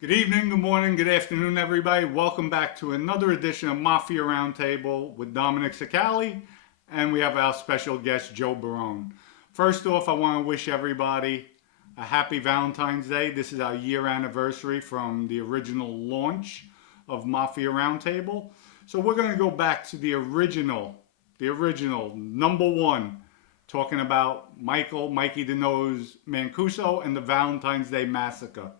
Good evening, good morning, good afternoon, everybody. Welcome back to another edition of Mafia Roundtable with Dominic Sicali, and we have our special guest, Joe Barone. First off, I want to wish everybody a happy Valentine's Day. This is our year anniversary from the original launch of Mafia Roundtable. So we're going to go back to the original number one, talking about Mikey the Nose Mancuso and the Valentine's Day Massacre.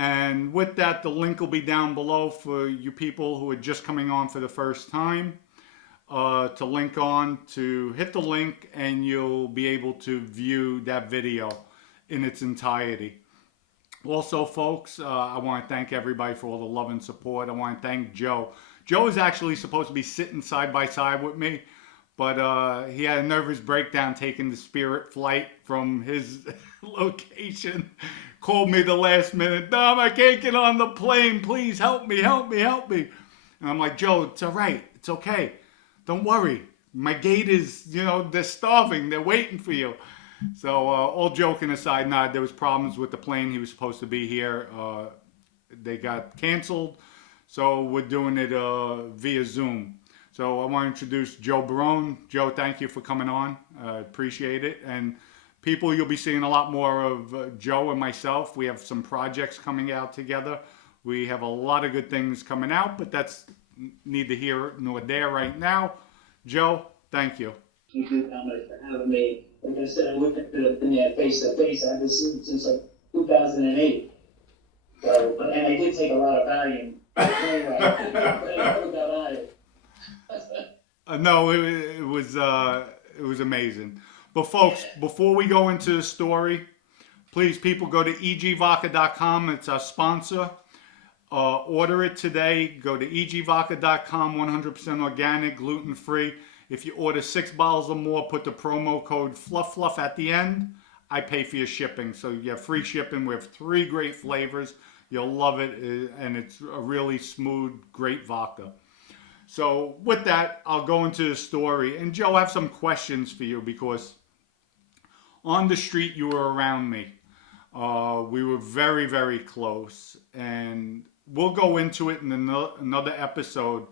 And with that, the link will be down below for you people who are just coming on for the first time. To link on, to hit the link, and you'll be able to view that video in its entirety. Also, folks, I want to thank everybody for all the love and support. I want to thank Joe. Joe is actually supposed to be sitting side by side with me, but he had a nervous breakdown taking the Spirit flight from his location. Called me the last minute. Dom, I can't get on the plane. Please help me, help me, help me. And I'm like, Joe, it's all right. It's okay. Don't worry. My gate is, they're starving. They're waiting for you. So all joking aside, there was problems with the plane. He was supposed to be here. They got canceled. So we're doing it via Zoom. So I want to introduce Joe Barone. Joe, thank you for coming on. Appreciate it. And people, you'll be seeing a lot more of Joe and myself. We have some projects coming out together. We have a lot of good things coming out, but that's neither here nor there right now. Joe, thank you. Thank you, Dominic, for having me. Like I said, I wouldn't have been there face to face. I haven't seen it since like 2008. So, and I did take a lot of Valium. Anyway, I never got on it. No, it was amazing. But folks, before we go into the story, please, people, go to egvodka.com. It's our sponsor. Order it today. Go to egvodka.com, 100% organic, gluten-free. If you order 6 bottles or more, put the promo code FLUFF at the end. I pay for your shipping. So you have free shipping. We have 3 great flavors. You'll love it. And it's a really smooth, great vodka. So with that, I'll go into the story. And Joe, I have some questions for you because on the street you were around me. We were very, very close. And we'll go into it in another episode.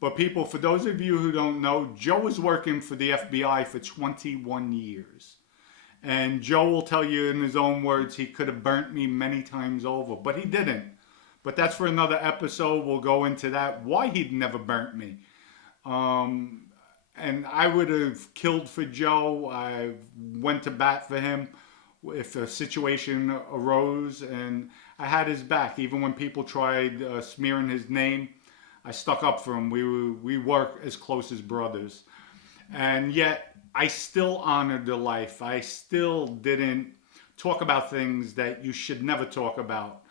But people, for those of you who don't know, Joe was working for the FBI for 21 years. And Joe will tell you in his own words, he could have burnt me many times over, but he didn't. But that's for another episode. We'll go into that, why he'd never burnt me. And I would have killed for Joe. I went to bat for him if a situation arose, and I had his back. Even when people tried smearing his name, I stuck up for him. We work as close as brothers. And yet, I still honored the life. I still didn't talk about things that you should never talk about.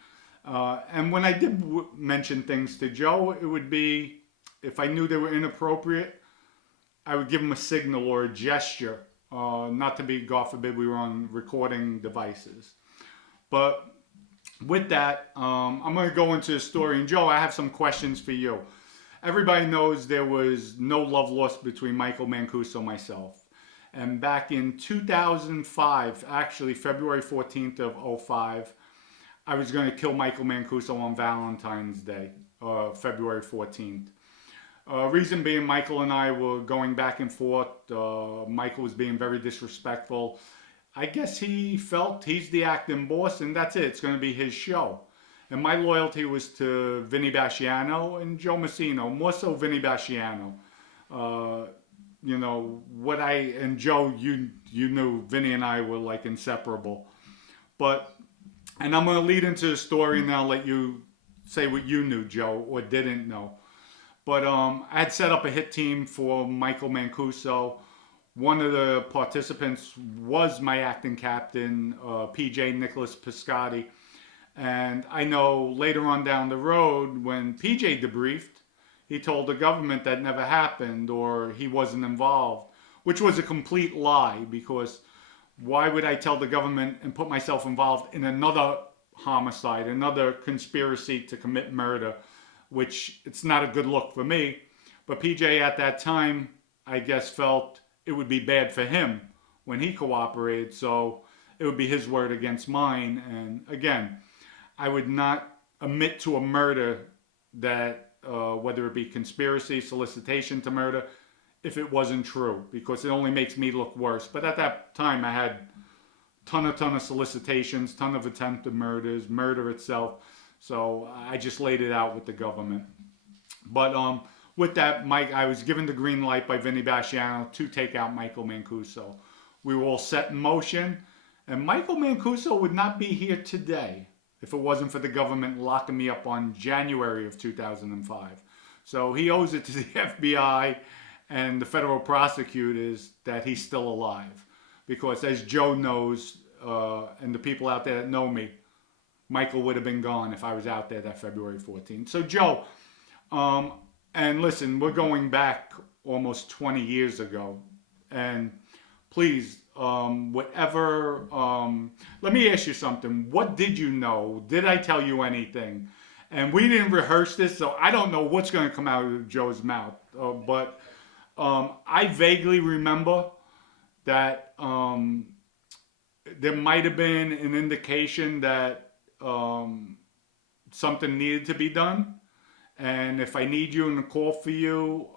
And when I did mention things to Joe, it would be, if I knew they were inappropriate, I would give him a signal or a gesture. Not to be, God forbid, we were on recording devices. But with that, I'm going to go into the story. And Joe, I have some questions for you. Everybody knows there was no love lost between Michael Mancuso and myself. And back in 2005, actually February 14th of '05, I was going to kill Michael Mancuso on Valentine's Day, February 14th. Reason being, Michael and I were going back and forth. Michael was being very disrespectful. I guess he felt he's the acting boss and that's it. It's going to be his show. And my loyalty was to Vinny Basciano and Joe Massino, more so Vinny Basciano. And Joe, you knew Vinny and I were like inseparable. And I'm going to lead into the story and I'll let you say what you knew, Joe, or didn't know. But I had set up a hit team for Michael Mancuso. One of the participants was my acting captain, PJ Nicholas Piscotti. And I know later on down the road, when PJ debriefed, he told the government that never happened or he wasn't involved, which was a complete lie, because why would I tell the government and put myself involved in another homicide, another conspiracy to commit murder, which it's not a good look for me. But PJ at that time, I guess, felt it would be bad for him when he cooperated, so it would be his word against mine. And again, I would not admit to a murder that, whether it be conspiracy, solicitation to murder, if it wasn't true, because it only makes me look worse. But at that time, I had ton of solicitations, ton of attempted murders, murder itself. So I just laid it out with the government. But with that, Mike, I was given the green light by Vinny Basciano to take out Michael Mancuso. We were all set in motion, and Michael Mancuso would not be here today if it wasn't for the government locking me up on January of 2005. So he owes it to the FBI and the federal prosecutors that he's still alive. Because as Joe knows, and the people out there that know me, Michael would have been gone if I was out there that February 14th. So Joe, and listen, we're going back almost 20 years ago. And please, whatever, let me ask you something. What did you know? Did I tell you anything? And we didn't rehearse this, so I don't know what's going to come out of Joe's mouth. But I vaguely remember that there might have been an indication that something needed to be done. And if I need you in the call for you,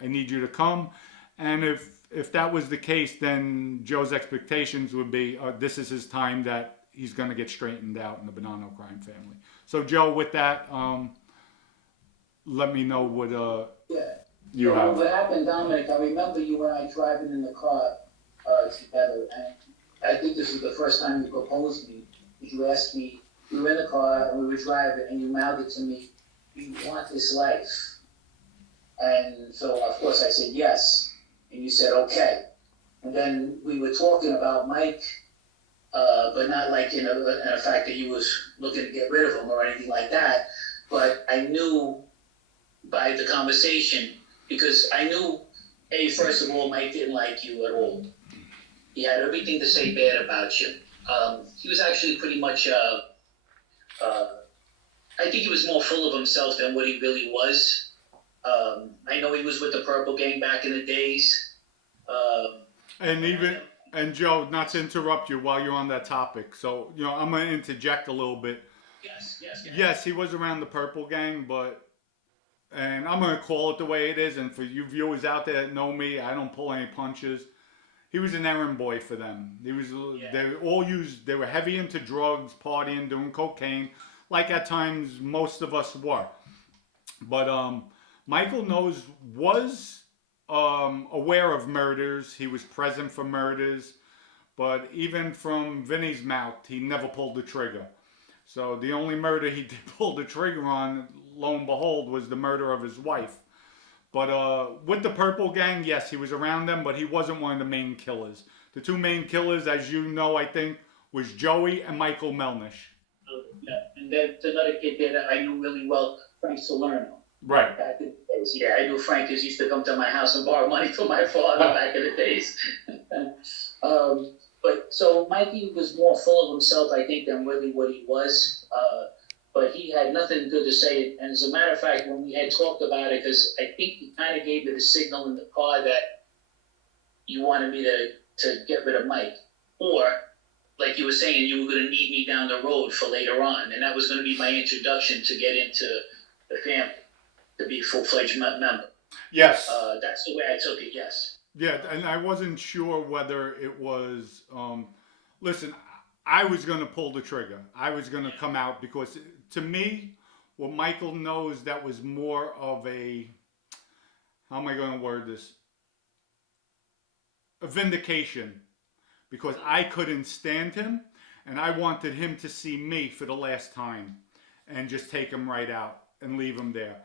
I need you to come. And if that was the case, then Joe's expectations would be this is his time that he's going to get straightened out in the Bonanno crime family. So Joe, with that, let me know what you have. What happened, Dominic, I remember you and I driving in the car together, and I think this was the first time you proposed me. You asked me, we were in the car and we were driving, and you mouthed it to me, you want this life? And so, of course, I said yes. And you said, okay. And then we were talking about Mike, but not like in a fact that you was looking to get rid of him or anything like that. But I knew by the conversation, because I knew, first of all, Mike didn't like you at all. He had everything to say bad about you. He was actually pretty much, I think he was more full of himself than what he really was. I know he was with the Purple Gang back in the days. And Joe, not to interrupt you while you're on that topic. So, I'm going to interject a little bit. Yes. Yes, he was around the Purple Gang, and I'm going to call it the way it is. And for you viewers out there that know me, I don't pull any punches. He was an errand boy for them. They were heavy into drugs, partying, doing cocaine, like at times most of us were. But Michael was aware of murders. He was present for murders. But even from Vinny's mouth, he never pulled the trigger. So the only murder he did pull the trigger on, lo and behold, was the murder of his wife. But with the Purple Gang, yes, he was around them, but he wasn't one of the main killers. The two main killers, as you know, I think, was Joey and Michael Melnish. Yeah, and there's another kid there that I knew really well, Frank Salerno. Right. Back in the days. Yeah, I knew Frank because he used to come to my house and borrow money from my father back in the days. But so Mikey was more full of himself, I think, than really what he was. But he had nothing good to say. And as a matter of fact, when we had talked about it, because I think he kind of gave me the signal in the car that you wanted me to get rid of Mike. Or, like you were saying, you were going to need me down the road for later on. And that was going to be my introduction to get into the family, to be a full-fledged member. Yes. That's the way I took it, yes. Yeah, and I wasn't sure whether it was... listen, I was going to pull the trigger. I was going to come out because, to me, what Michael knows, that was more of a... How am I going to word this? A vindication. Because I couldn't stand him, and I wanted him to see me for the last time and just take him right out and leave him there.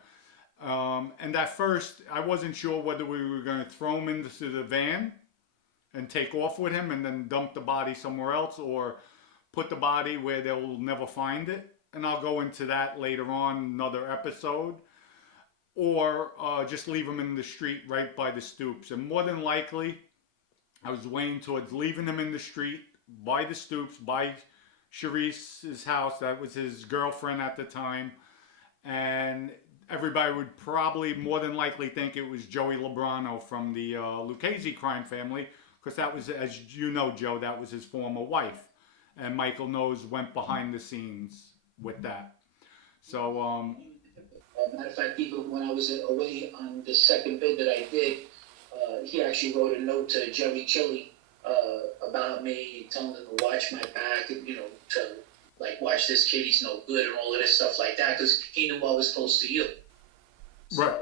And at first, I wasn't sure whether we were going to throw him into the van and take off with him and then dump the body somewhere else, or put the body where they'll never find it. And I'll go into that later on, another episode. Or just leave him in the street right by the stoops. And more than likely, I was weighing towards leaving him in the street by the stoops, by Sharice's house. That was his girlfriend at the time. And everybody would probably more than likely think it was Joey Lobrano from the Lucchese crime family, because that was, as you know, Joe, that was his former wife. And Michael went behind the scenes with that. So, Matter of fact, even when I was away on the second bid that I did, he actually wrote a note to Jerry Chili about me, telling him to watch my back, and to like watch this kid, he's no good, and all of this stuff like that, because he knew I was close to you. So, right.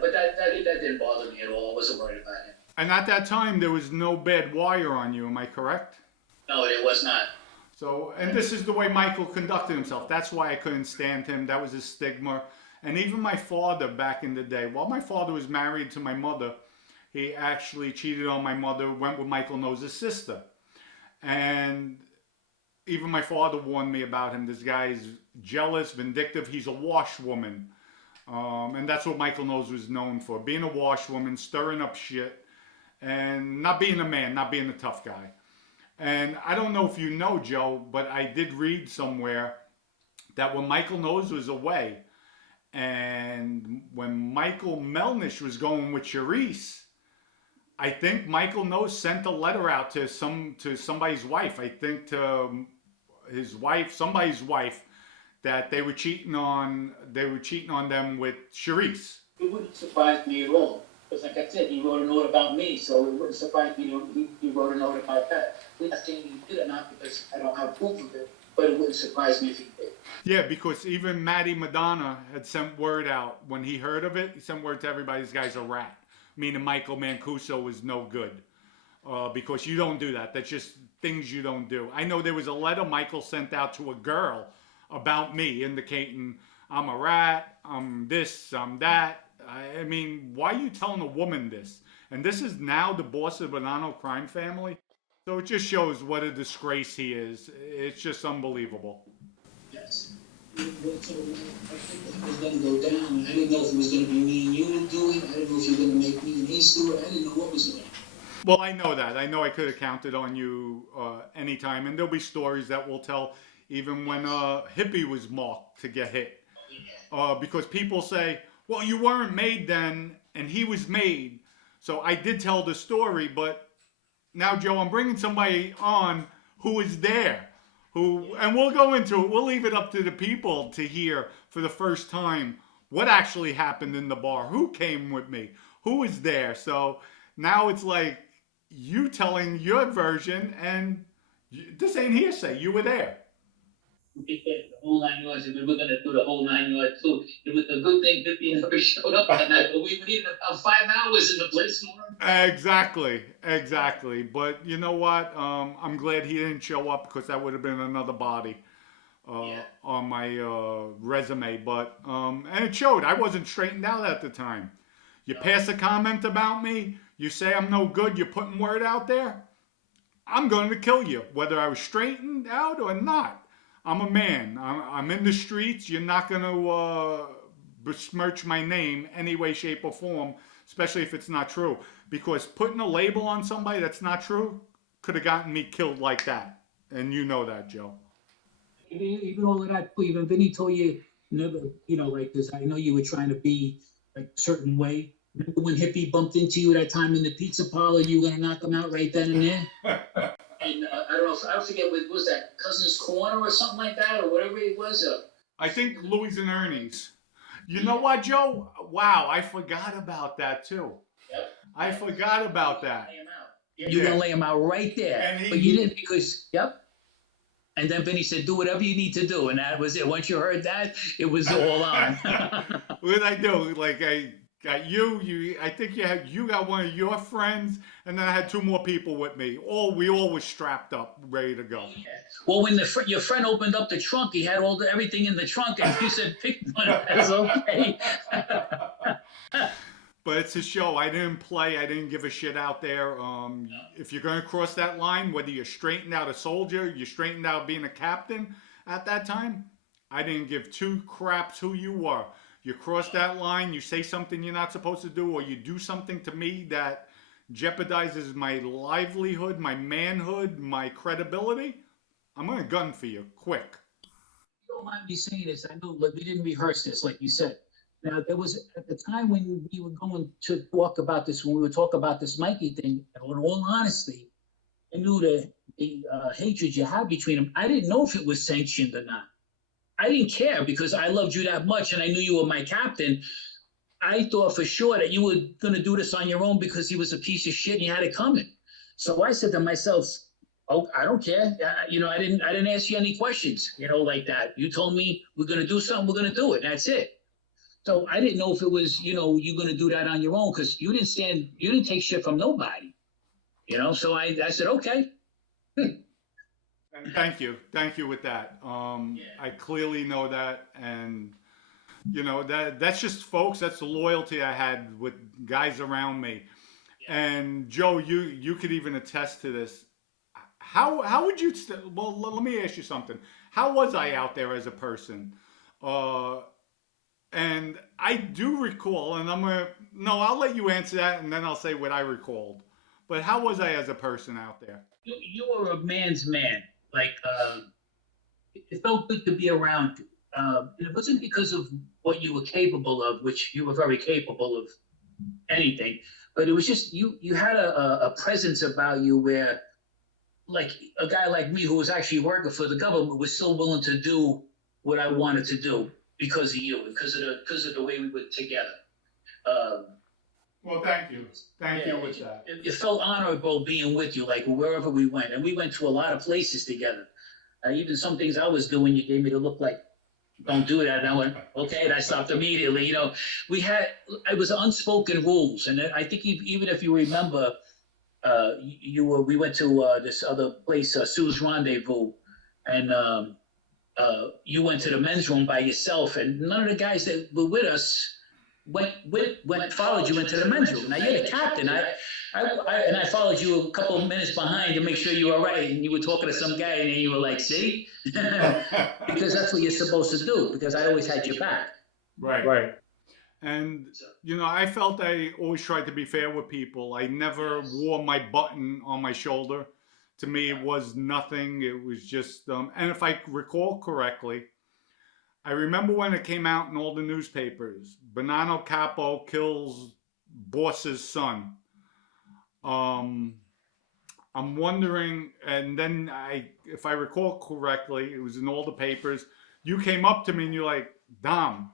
but that didn't bother me at all. I wasn't worried about him. And at that time, there was no bad wire on you. Am I correct? No, it was not. So, and this is the way Michael conducted himself. That's why I couldn't stand him. That was his stigma. And even my father back in the day, while my father was married to my mother, he actually cheated on my mother, went with Michael Nose's sister. And even my father warned me about him. This guy's jealous, vindictive. He's a washwoman. And that's what Michael Nose was known for, being a washwoman, stirring up shit, and not being a man, not being a tough guy. And I don't know if you know, Joe, but I did read somewhere that when Michael Nose was away, and when Michael Melnish was going with Charisse, I think Michael Nose sent a letter out to somebody's wife. I think to his wife, somebody's wife, that they were cheating on them with Charisse. It wouldn't surprise me at all. Because like I said, he wrote a note about me, so it wouldn't surprise me he wrote a note about that. I'm not saying he did it, not because I don't have proof of it, but it wouldn't surprise me if he did. Yeah, because even Matty Madonna had sent word out when he heard of it. He sent word to everybody, this guy's a rat. Meaning Michael Mancuso was no good. Because you don't do that. That's just things you don't do. I know there was a letter Michael sent out to a girl about me, indicating I'm a rat, I'm this, I'm that. I mean, why are you telling a woman this? And this is now the boss of Bonanno crime family. So it just shows what a disgrace he is. It's just unbelievable. Yes. I think it was going to go down. I didn't know if it was going to be me and you to do it. I didn't know if you were going to make me and Ace do it. I didn't know what was going to happen. Well, I know that. I know I could have counted on you anytime. And there'll be stories that we'll tell even when Hippie was marked to get hit. Because people say, well, you weren't made then, and he was made. So I did tell the story, but now, Joe, I'm bringing somebody on who is there. And we'll go into it. We'll leave it up to the people to hear for the first time what actually happened in the bar. Who came with me? Who was there? So now it's like you telling your version, and this ain't hearsay. You were there. The whole 9 yards, and we were going to do the whole 9 yards too. It was a good thing 50 never showed up that night, but we needed about 5 hours in the place more. Exactly. But you know what? I'm glad he didn't show up because that would have been another body on my resume. But and it showed. I wasn't straightened out at the time. You pass a comment about me, you say I'm no good, you're putting word out there, I'm going to kill you, whether I was straightened out or not. I'm a man. I'm in the streets. You're not going to besmirch my name any way, shape, or form, especially if it's not true. Because putting a label on somebody that's not true could have gotten me killed like that. And you know that, Joe. Even all of that, even Vinny told you never, like this. I know you were trying to be like a certain way. Remember when Hippie bumped into you that time in the pizza parlor? You were going to knock him out right then and there? And I forget what was that, Cousin's Corner or something like that, or whatever it was. I think Louis and Ernie's. You know what, Joe? Wow, I forgot about that too. Yep. I forgot about that. You're going to lay him out right there. But you didn't because, And then Vinny said, do whatever you need to do. And that was it. Once you heard that, it was all on. What did I do? Like, I got you. I think you got one of your friends, and then I had 2 more people with me. We all were strapped up, ready to go. Yeah. Well, when your friend opened up the trunk, he had everything in the trunk, and you said, pick one. That's okay. But it's a show. I didn't play. I didn't give a shit out there. If you're going to cross that line, whether you're straightened out a soldier, you're straightened out being a captain at that time, I didn't give 2 craps who you were. You cross that line, you say something you're not supposed to do, or you do something to me that jeopardizes my livelihood, my manhood, my credibility, I'm going to gun for you, quick. You don't mind me saying this. I know we didn't rehearse this, like you said. Now, there was, at the time when we were going to talk about this, when we would talk about this Mikey thing, in all honesty, I knew the hatred you had between them. I didn't know if it was sanctioned or not. I didn't care because I loved you that much and I knew you were my captain. I thought for sure that you were going to do this on your own because he was a piece of shit and you had it coming. So I said to myself, "Oh, I don't care. I didn't ask you any questions, like that. You told me we're going to do something, we're going to do it. That's it." So I didn't know if it was, you going to do that on your own because you didn't take shit from nobody, So I said, okay. And thank you with that. I clearly know that, and that's just, folks. That's the loyalty I had with guys around me. And Joe, you could even attest to this. How would you? Well, let me ask you something. How was I out there as a person? And I do recall, and I'll let you answer that, and then I'll say what I recalled. But how was I as a person out there? You were a man's man. Like, it felt good to be around you. It wasn't because of what you were capable of, which you were very capable of anything, but it was just you had a presence about you where, like, a guy like me who was actually working for the government was still willing to do what I wanted to do because of you, because of the way we were together. Well, thank you. Thank you with that. It felt honorable being with you, like wherever we went, and we went to a lot of places together. Even some things I was doing, you gave me the look like, "Don't do that." And I went, "Okay," and I stopped immediately. It was unspoken rules, and I think even if you remember, we went to this other place, Sue's Rendezvous, and you went to the men's room by yourself, and none of the guys that were with us followed you into the men's room. Now you're the captain. I followed you a couple of minutes behind to make sure you were right, and you were talking to some guy, and then you were like, "See," because that's what you're supposed to do. Because I always had your back. Right. And I felt I always tried to be fair with people. I never wore my button on my shoulder. To me, it was nothing. It was just, and if I recall correctly, I remember when it came out in all the newspapers, Bonanno Capo kills boss's son. I'm wondering, and then if I recall correctly, it was in all the papers. You came up to me and you're like, "Dom,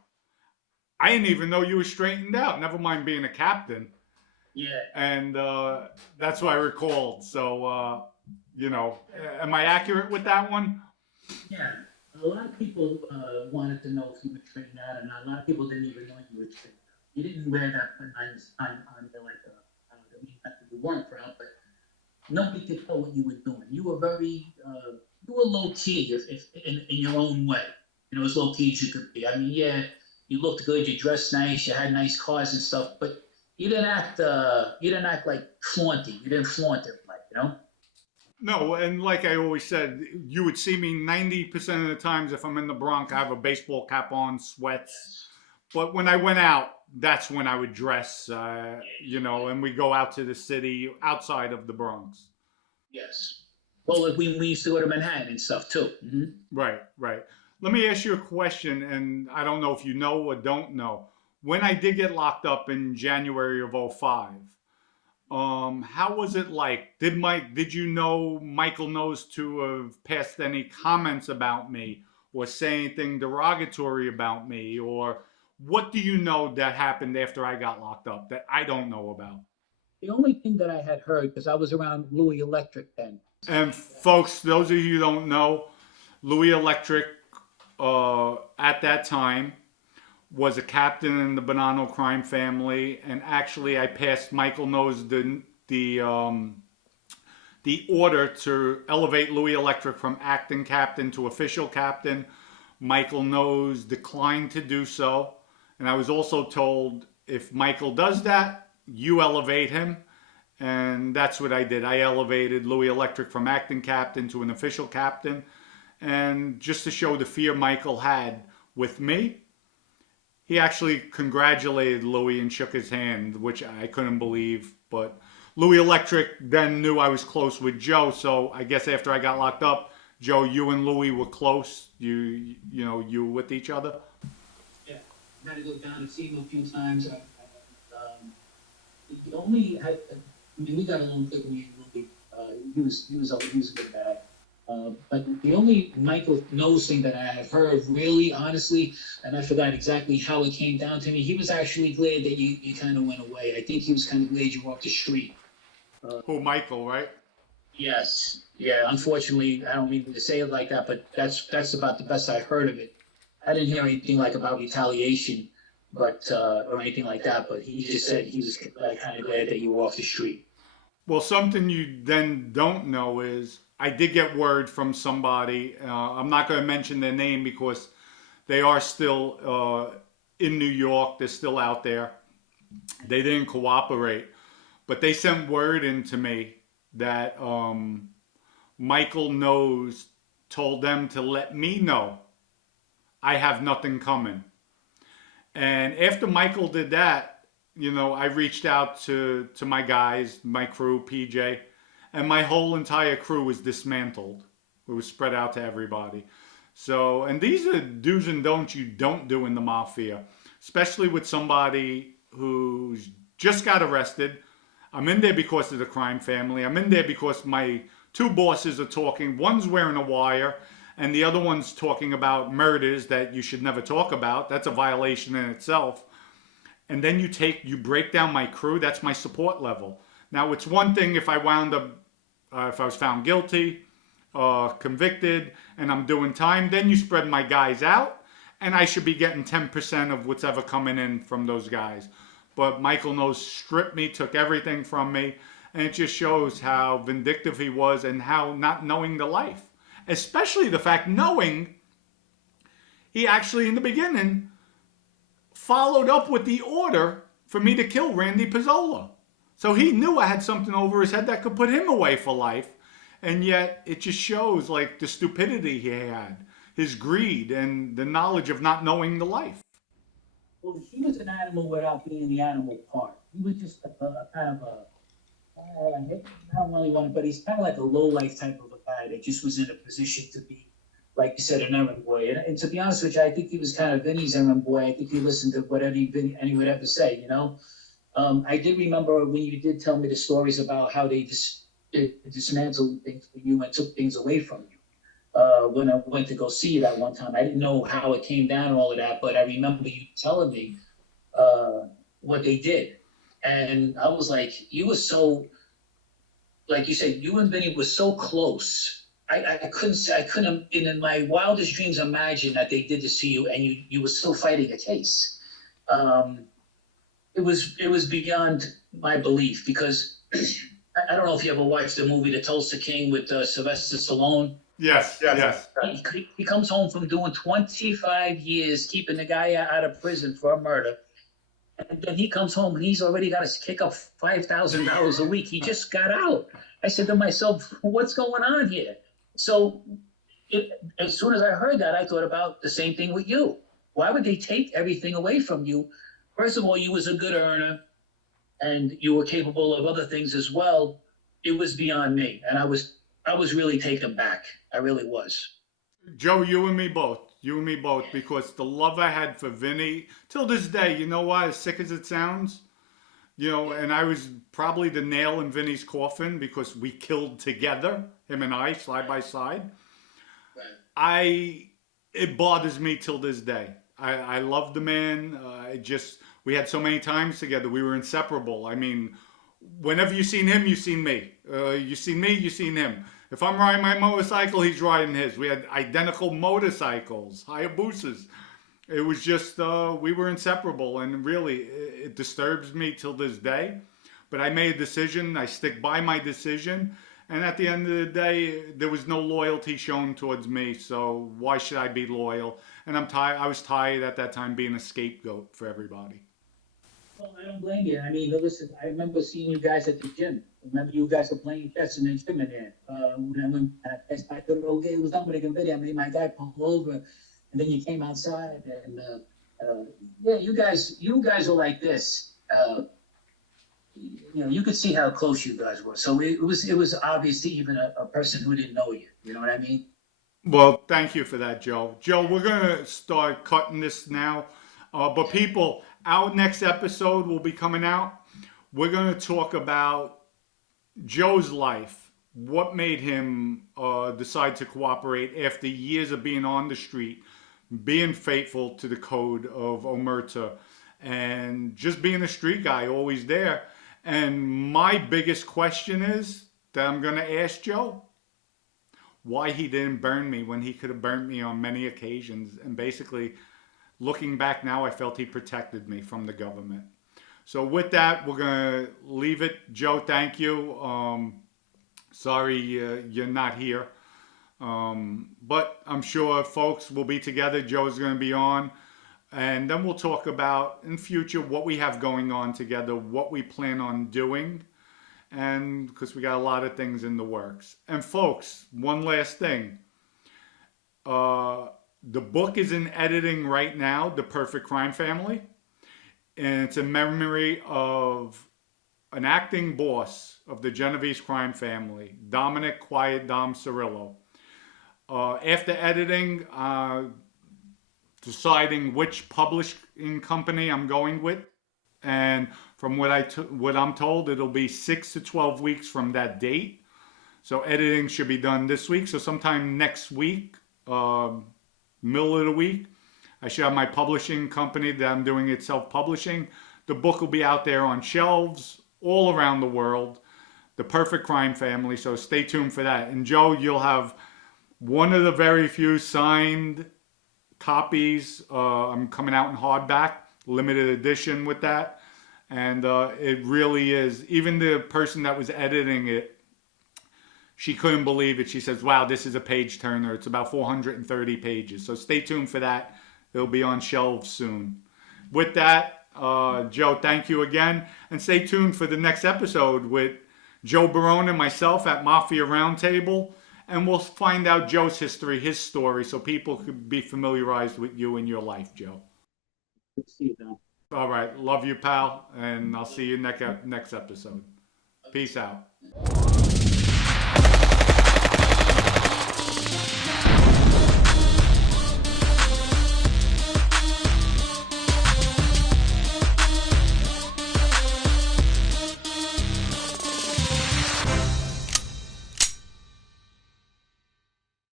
I didn't even know you were straightened out. Never mind being a captain." Yeah. And that's what I recalled. So, am I accurate with that one? Yeah. A lot of people wanted to know if you were straightened out or not. A lot of people didn't even know you were straightened out. You didn't wear that on there like I don't mean that you weren't proud, but nobody could tell what you were doing. You were very, you were low key, if in your own way. As low key as you could be. I mean, yeah, you looked good, you dressed nice, you had nice cars and stuff, but you didn't act like flaunty. You didn't flaunt it, No, and like I always said, you would see me 90% of the times if I'm in the Bronx, I have a baseball cap on, sweats. But when I went out, that's when I would dress, and we go out to the city outside of the Bronx. Yes. Well, we used to go to Manhattan and stuff too. Mm-hmm. Right. Let me ask you a question, and I don't know if you know or don't know. When I did get locked up in January of 05, how was it like? Did you know Michael knows to have passed any comments about me or say anything derogatory about me, or what do you know that happened after I got locked up that I don't know about? The only thing that I had heard, because I was around Louis Electric then. And folks, those of you who don't know, Louis Electric at that time was a captain in the Bonanno crime family, and actually I passed Michael knows the order to elevate Louis Electric from acting captain to official captain. Michael knows declined to do so, and I was also told if Michael does that, you elevate him, and that's what I did. I elevated Louis Electric from acting captain to an official captain, and just to show the fear Michael had with me, he actually congratulated Louis and shook his hand, which I couldn't believe. But Louis Electric then knew I was close with Joe, so I guess after I got locked up, Joe, you and Louis were close. You were with each other. Yeah, I had to go down and see him a few times. We got along good with Louis. He was a good guy. But the only Michael knows thing that I have heard, really, honestly, and I forgot exactly how it came down to me. He was actually glad that you kind of went away. I think he was kind of glad you were off the street. Who, Michael, right? Yes, yeah. Unfortunately, I don't mean to say it like that, but that's about the best I heard of it. I didn't hear anything like about retaliation, but or anything like that. But he just said he was like, kind of glad that you were off the street. Well, something you then don't know is I did get word from somebody. I'm not going to mention their name because they are still in New York. They're still out there. They didn't cooperate, but they sent word in to me that Michael knows, told them to let me know I have nothing coming. And after Michael did that, I reached out to my guys, my crew, PJ, and my whole entire crew was dismantled. It was spread out to everybody. So, and these are do's and don'ts you don't do in the mafia, especially with somebody who's just got arrested. I'm in there because of the crime family. I'm in there because my two bosses are talking. One's wearing a wire, and the other one's talking about murders that you should never talk about. That's a violation in itself. And then you break down my crew. That's my support level. Now, it's one thing if I wound up, if I was found guilty, convicted, and I'm doing time, then you spread my guys out, and I should be getting 10% of what's ever coming in from those guys. But Michael knows stripped me, took everything from me, and it just shows how vindictive he was and how not knowing the life. Especially the fact knowing he actually in the beginning followed up with the order for me to kill Randy Pizzola. So he knew I had something over his head that could put him away for life. And yet it just shows like the stupidity he had, his greed and the knowledge of not knowing the life. Well, he was an animal without being the animal part. He was just a kind of a I don't really want to, but he's kind of like a low life type of a guy that just was in a position to be, like you said, an errand boy. And to be honest with you, I think he was kind of Vinny's errand boy. I think he listened to whatever Vinny would have to say, you know? I did remember when you did tell me the stories about how they dismantled things for you and took things away from you. When I went to go see you that one time, I didn't know how it came down and all of that, but I remember you telling me what they did. And I was like, you were so, like you said, you and Vinny were so close. I couldn't in my wildest dreams imagine that they did this to you and you were still fighting a case. It was beyond my belief because I don't know if you ever watched the movie The Tulsa King with Sylvester Stallone. Yes, yes. He comes home from doing 25 years keeping the guy out of prison for a murder. And then he comes home and he's already got to kick up $5,000 a week. He just got out. I said to myself, what's going on here? So as soon as I heard that, I thought about the same thing with you. Why would they take everything away from you? First of all, you was a good earner and you were capable of other things as well. It was beyond me. And I was really taken back. I really was. Joe, you and me both. You and me both, because the love I had for Vinny, till this day, you know what, as sick as it sounds, and I was probably the nail in Vinny's coffin because we killed together, him and I, side by side. It bothers me till this day. I love the man. We had so many times together. We were inseparable. I mean, whenever you seen him, you seen me. You seen me, you seen him. If I'm riding my motorcycle, he's riding his. We had identical motorcycles, Hayabusas. It was just, we were inseparable. And really, it disturbs me till this day. But I made a decision. I stick by my decision. And at the end of the day, there was no loyalty shown towards me. So why should I be loyal? And I'm tired. I was tired at that time being a scapegoat for everybody. Well, I don't blame you. I mean, listen, I remember seeing you guys at the gym. I remember you guys were playing chess in the gym in there. When I went, I thought, okay, it was not going to convince. I made my guy pull over, and then you came outside, and yeah, you guys were like this. You could see how close you guys were. So it was obvious to even a person who didn't know you. You know what I mean? Well, thank you for that, Joe. Joe, we're going to start cutting this now. But people, our next episode will be coming out. We're going to talk about Joe's life what made him decide to cooperate after years of being on the street, being faithful to the code of omerta, and just being a street guy, always there. And my biggest question is that I'm going to ask Joe, why he didn't burn me when he could have burned me on many occasions. And basically, looking back now, I felt he protected me from the government. So with that, we're going to leave it. Joe, thank you. Sorry you're not here. But I'm sure folks will be together. Joe's going to be on. And then we'll talk about in future what we have going on together, what we plan on doing. And because we got a lot of things in the works. And folks, one last thing. The book is in editing right now, The Perfect Crime Family. And it's a memory of an acting boss of the Genovese crime family, Dominic Quiet Dom Cirillo. After editing, deciding which publishing company I'm going with, and from what I'm told, it'll be 6 to 12 weeks from that date. So editing should be done this week. So sometime next week, middle of the week, I should have my publishing company that I'm doing it self-publishing. The book will be out there on shelves all around the world. The Perfect Crime Family. So stay tuned for that. And Joe, you'll have one of the very few signed copies. I'm coming out in hardback, limited edition with that. And it really is, even the person that was editing it, she couldn't believe it. She says, wow, this is a page turner. It's about 430 pages. So stay tuned for that. It'll be on shelves soon. With that, Joe, thank you again. And stay tuned for the next episode with Joe Barone and myself at Mafia Roundtable. And we'll find out Joe's history, his story, so people could be familiarized with you and your life, Joe. Good to see you, Don. All right. Love you, pal. And I'll see you next episode. Peace out.